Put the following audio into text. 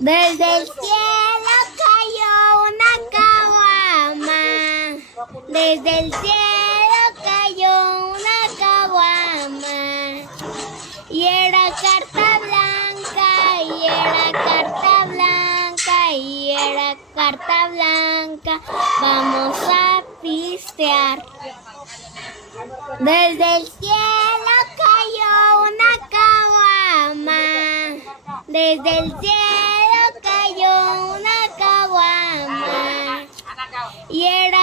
Desde el cielo cayó una caguama. Desde el cielo cayó una caguama. Y era carta blanca, y era carta blanca, y era carta blanca. Vamos a pistear. Desde el cielo cayó una caguama. Desde el cielo